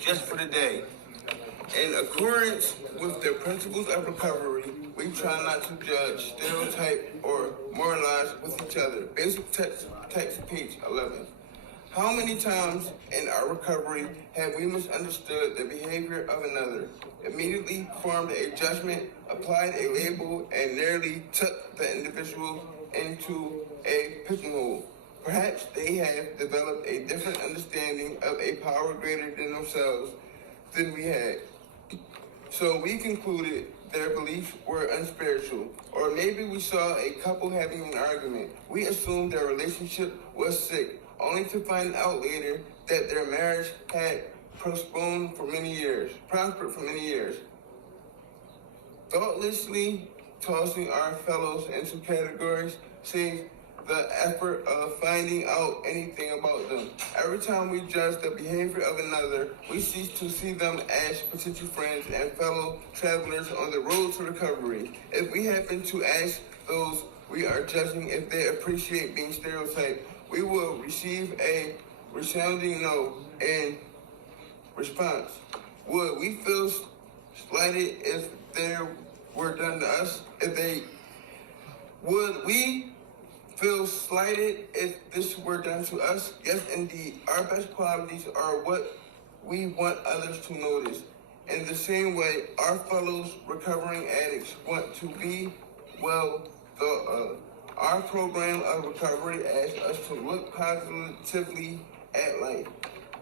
just for the day. In accordance with the principles of recovery, we try not to judge, stereotype, or moralize with each other. Basic text page 11. How many times in our recovery have we misunderstood the behavior of another, immediately formed a judgment, applied a label, and nearly took the individual into a pigeonhole? Perhaps they have developed a different understanding of a power greater than themselves than we had. So we concluded their beliefs were unspiritual. Or maybe we saw a couple having an argument. We assumed their relationship was sick, only to find out later that their marriage had prospered for many years. Thoughtlessly tossing our fellows into categories saves the effort of finding out anything about them. Every time we judge the behavior of another, we cease to see them as potential friends and fellow travelers on the road to recovery. If we happen to ask those we are judging if they appreciate being stereotyped, we will receive a resounding no in response. Would we feel slighted if they were done to us? Would we feel slighted if this were done to us? Yes, indeed. Our best qualities are what we want others to notice. In the same way, our fellows recovering addicts want to be well thought of. Our program of recovery asks us to look positively at life.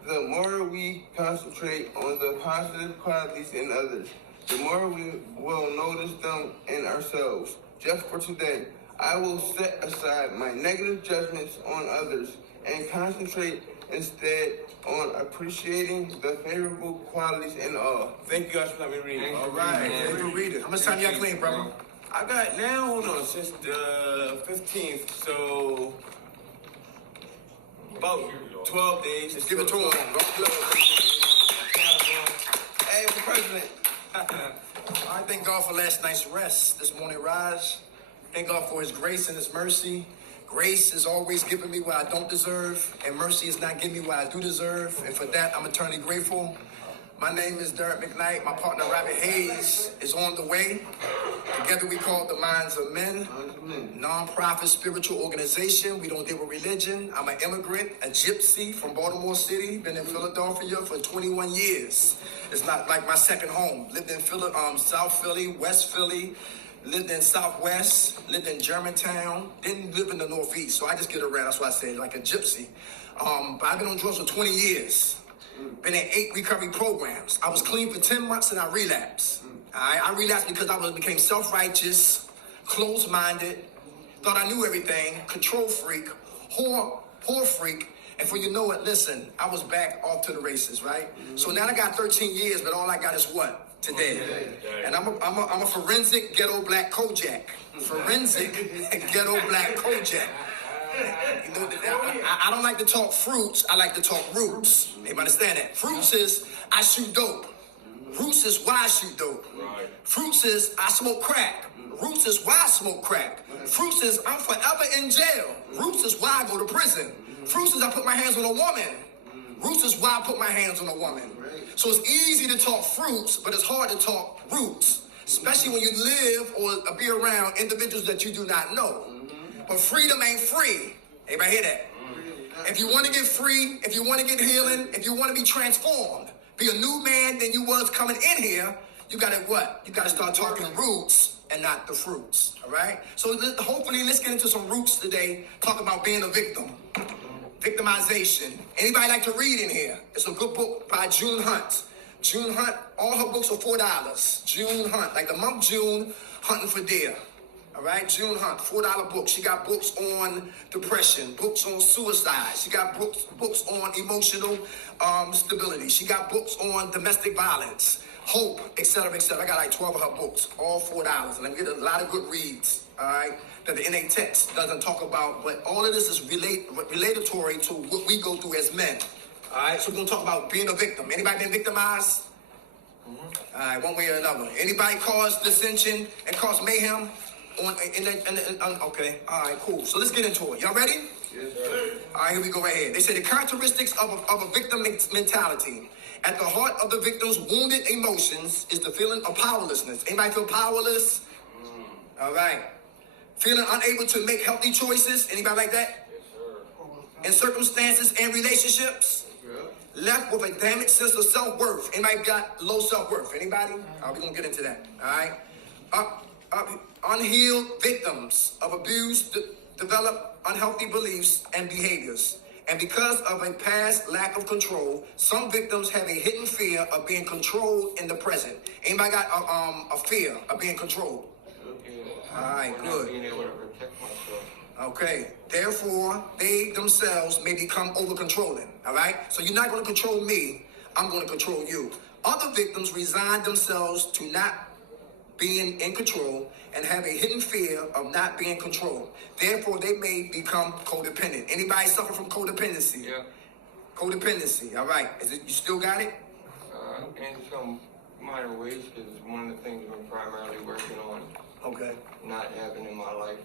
The more we concentrate on the positive qualities in others, the more we will notice them in ourselves. Just for today, I will set aside my negative judgments on others and concentrate instead on appreciating the favorable qualities in all. Thank you guys for letting me read. All right, read it. How much time you got clean, brother? I got now, hold on, since the 15th, so about 12 days. Just give it to him. Hey, Mr. President. I thank God for last night's rest, this morning rise. Thank God for his grace and his mercy. Grace is always giving me what I don't deserve, and mercy is not giving me what I do deserve, and for that, I'm eternally grateful. My name is Derek McKnight. My partner, Rabbit Hayes, is on the way. Together, we call it the Minds of Men, non-profit spiritual organization. We don't deal with religion. I'm an immigrant, a gypsy from Baltimore City. Been in Philadelphia for 21 years. It's not like my second home. Lived in South Philly, West Philly. Lived in Southwest, lived in Germantown, didn't live in the Northeast, so I just get around. That's why I say like a gypsy. But I've been on drugs for 20 years. Been in 8 recovery programs. I was clean for 10 months and I relapsed. I relapsed because I became self-righteous, closed-minded, thought I knew everything, control freak, whore freak. And for you know it, listen, I was back off to the races, right? So now I got 13 years, but all I got is what? Today. And I'm a forensic ghetto black Kojak. Forensic ghetto black Kojak. You know, I don't like to talk fruits, I like to talk roots. Anybody understand that? Fruits is I shoot dope. Roots is why I shoot dope. Fruits is I smoke crack. Roots is why I smoke crack. Fruits is I'm forever in jail. Roots is why I go to prison. Fruits is I put my hands on a woman. Roots is why I put my hands on a woman. So it's easy to talk fruits, but it's hard to talk roots, especially when you live or be around individuals that you do not know. But freedom ain't free. Everybody hear that? If you want to get free, if you want to get healing, if you want to be transformed, be a new man than you was coming in here, you got to what? You got to start talking roots and not the fruits, all right? So hopefully let's get into some roots today, talk about being a victim. Victimization. Anybody like to read in here? It's a good book by June Hunt. June Hunt, all her books are $4. June Hunt, like the month June, hunting for deer. All right, June Hunt, $4 book. She got books on depression, books on suicide. She got books on emotional stability. She got books on domestic violence, hope, etc., etc. I got like 12 of her books, all $4. And I get a lot of good reads, all right, that the NA text doesn't talk about, but all of this is relatatory to what we go through as men. All right, so we're going to talk about being a victim. Anybody been victimized? All right, one way or another. Anybody caused dissension and caused mayhem? Okay, all right, cool. So let's get into it. Y'all ready? Yes, sir. All right, here we go right here. They say the characteristics of a victim mentality. At the heart of the victim's wounded emotions is the feeling of powerlessness. Anybody feel powerless? All right. Feeling unable to make healthy choices. Anybody like that? Yes, sir. In circumstances and relationships. Left with a damaged sense of self-worth. Anybody got low self-worth? Anybody? We're going to get into that. All right. Unhealed victims of abuse develop unhealthy beliefs and behaviors. And because of a past lack of control, some victims have a hidden fear of being controlled in the present. Anybody got a fear of being controlled? All right, good. Being able to protect myself. Okay, therefore, they themselves may become over-controlling, all right? So you're not going to control me, I'm going to control you. Other victims resign themselves to not being in control and have a hidden fear of not being controlled. Therefore, they may become codependent. Anybody suffer from codependency? Yeah. Codependency, all right. You still got it? In some minor ways, because it's one of the things I'm primarily working on. Okay. Not having in my life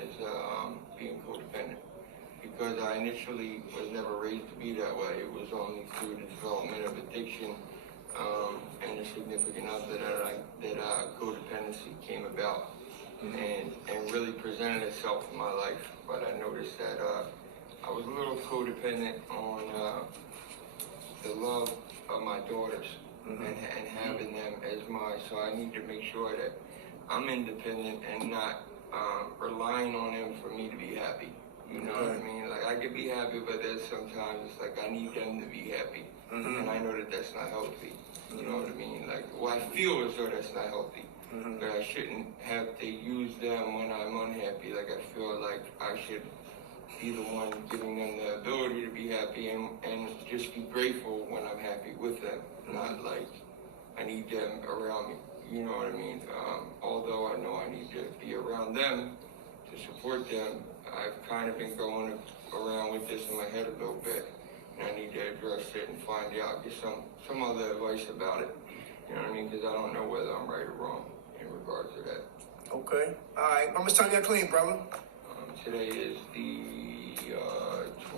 is being codependent, because I initially was never raised to be that way. It was only through the development of addiction and the significant other that codependency came about and really presented itself in my life. But I noticed that I was a little codependent on the love of my daughters and having them as mine. So I need to make sure that I'm independent and not relying on them for me to be happy. You know what I mean? Like, I could be happy, but then sometimes it's like I need them to be happy. And I know that that's not healthy. You know what I mean? Like, well, I feel as though that's not healthy. But I shouldn't have to use them when I'm unhappy. Like, I feel like I should be the one giving them the ability to be happy and just be grateful when I'm happy with them. Not like I need them around me. You know what I mean? Although I know I need to be around them to support them, I've kind of been going around with this in my head a little bit, and I need to address it and find out, get some other advice about it. You know what I mean? Because I don't know whether I'm right or wrong in regards to that. Okay. All right. How much time you got clean, brother? Today is the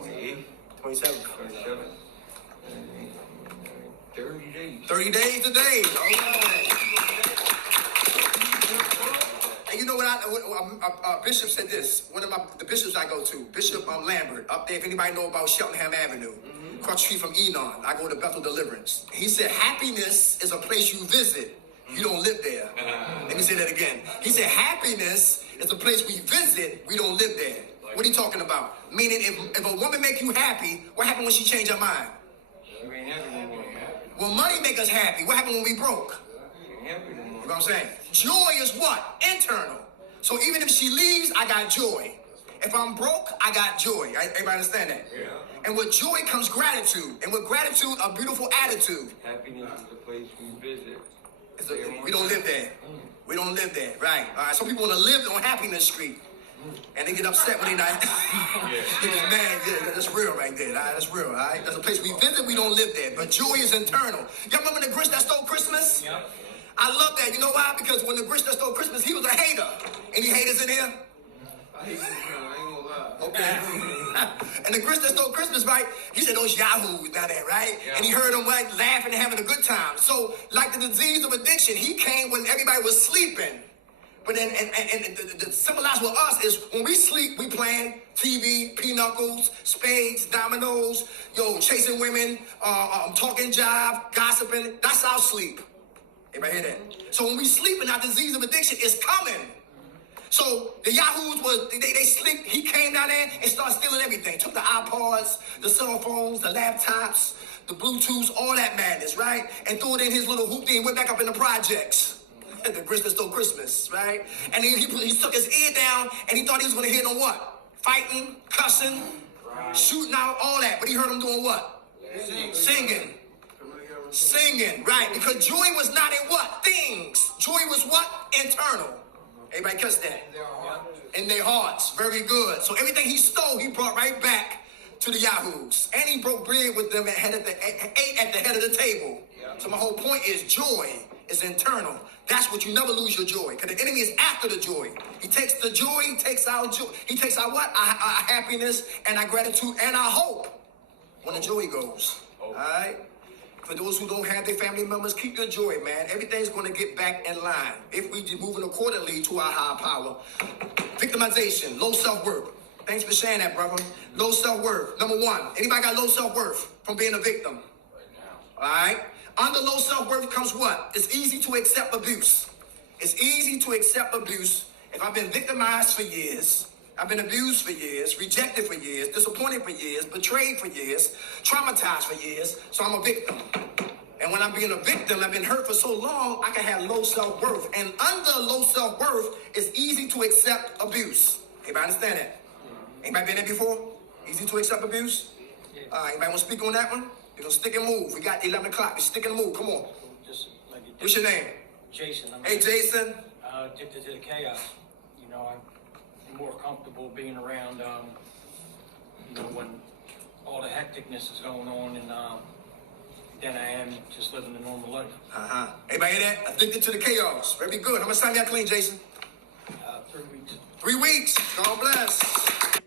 28th. 27th. 27th. 30 days. 30 days today. All right. And you know what? Bishop said this. One of the bishops I go to, Bishop Lambert, up there. If anybody know about Cheltenham Avenue, across the street from Enon, I go to Bethel Deliverance. He said, happiness is a place you visit. You don't live there. Let me say that again. He said, happiness is a place we visit. We don't live there. What are you talking about? Meaning, if a woman make you happy, what happened when she changed her mind? You ain't happy no more. Well, money make us happy. What happened when we broke? You ain't happy no more. You know what I'm saying? Joy is what? Internal. So even if she leaves, I got joy. If I'm broke, I got joy. Everybody understand that? Yeah. And with joy comes gratitude. And with gratitude, a beautiful attitude. Happiness is the place we visit. We don't live there. We don't live there, right? All right. Some people want to live on Happiness Street. And they get upset when they not. They get mad. Yeah, that's real right there. All right, that's real. All right, that's a place we visit. We don't live there. But joy is internal. Y'all remember the Grinch that stole Christmas? Yeah. I love that. You know why? Because when the Grinch that stole Christmas, he was a hater. Any haters in here? I hate this girl, I ain't gonna lie. Okay. And the Grinch that stole Christmas, right? He said those yahoos down there, right? Yeah. And he heard them like laughing and having a good time. So, like the disease of addiction, he came when everybody was sleeping. But then, and the symbolize with us is when we sleep, we playing TV, pinocchles, spades, dominoes, chasing women, talking jive, gossiping. That's our sleep. Everybody hear that? So when we sleep and our disease of addiction is coming. So the yahoos they sleep. He came down there and started stealing everything. Took the iPods, the cell phones, the laptops, the Bluetooths, all that madness, right? And threw it in his little hoopty and went back up in the projects. The Grinch that stole Christmas, right? And he stuck his ear down and he thought he was going to hear them what? Fighting, cussing, shooting out, all that. But he heard them doing what? Singing. Singing, right? Because joy was not in what? Things. Joy was what? Internal. Everybody catch that? In their hearts. Very good. So everything he stole, he brought right back to the yahoos. And he broke bread with them and ate at the head of the table. So my whole point is joy is internal. That's what you never lose your joy. Because the enemy is after the joy. He takes the joy, he takes our joy. He takes our what? Our happiness and our gratitude and our hope when the joy goes. All right? For those who don't have their family members, keep your joy, man. Everything's going to get back in line if we just moving accordingly to our higher power. Victimization, low self-worth. Thanks for sharing that, brother. Low self-worth. Number one, anybody got low self-worth from being a victim? All right? Under low self-worth comes what? It's easy to accept abuse. It's easy to accept abuse. If I've been victimized for years, I've been abused for years, rejected for years, disappointed for years, betrayed for years, traumatized for years, so I'm a victim. And when I'm being a victim, I've been hurt for so long, I can have low self-worth. And under low self-worth, it's easy to accept abuse. Anybody understand that? Anybody been there before? Easy to accept abuse? Anybody want to speak on that one? You're going to stick and move. We got 11 o'clock. You stick and move. Come on. Just like you did. What's your name? Jason. Hey, Jason. Addicted to the chaos. You know, I'm more comfortable being around, you know, when all the hecticness is going on and than I am just living a normal life. Everybody hear that? Addicted to the chaos. Very good. How much time you got clean, Jason? 3 weeks. 3 weeks. God bless.